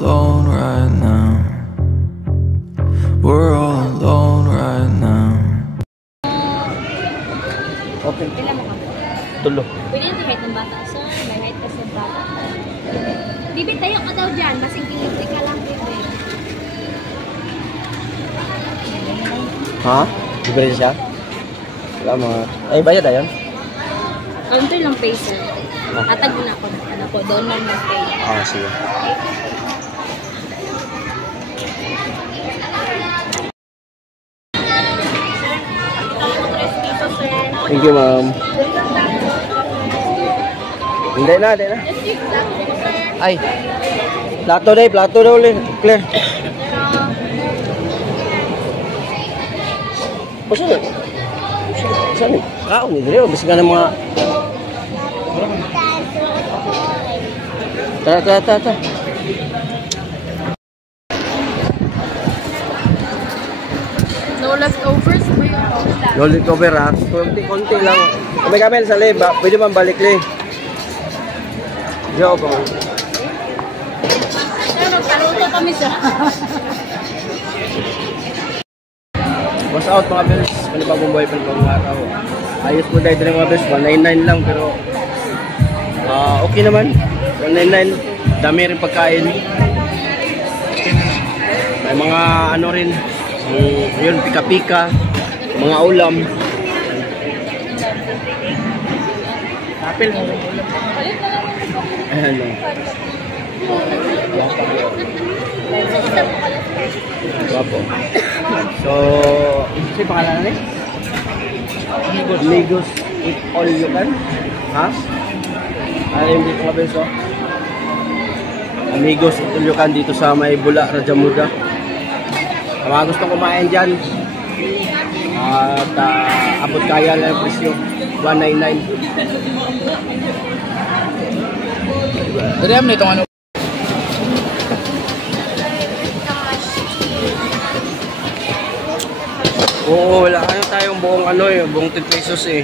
alone right now. We're all alone right now. Okay. Kailan mo ka? Tulo. Pwede yung height ng bata, sir. May height kasi ng bata. Bibi, tayo ka daw dyan. Masing kiliti ka lang, bibi. Ha? Libre siya? Salamat. Ay, bayad na yan? Ito lang pay, sir. Tatag mo na ako. Ano po, doon lang mag-pay. Ah, sige. Thank you, ma'am. Hindi na, hindi na. Ay, plato daw ulit. Clear. O, saan? Saan? Kaon, hindi rin. Basta ka ng mga... Tara. No leftovers, kuya. No leftover, ha? Konti lang. Kami sa leba. Pwede man balik, le. Yo, po. Pero paluto kami siya. What's out mga bels? Panibagong buhay, panibagong araw. Ayos po dahil mga bels. 199 lang pero okay naman. 199. Dami rin pagkain. May mga ano rin. Yun, pika-pika. Mga ulam. Apple. Ayan lang. Wapo. So, sino pangalan na Amigos Eat All You Can? Ha? Yung dito nga beso? Amigos Eat All You Can dito sa may Bula, Rajamuda. Mga gustong kumain dyan. At abot kaya lang yung presyo. 199. Dari mo itong ano? Oo, wala tayong buong buong 10 pesos eh.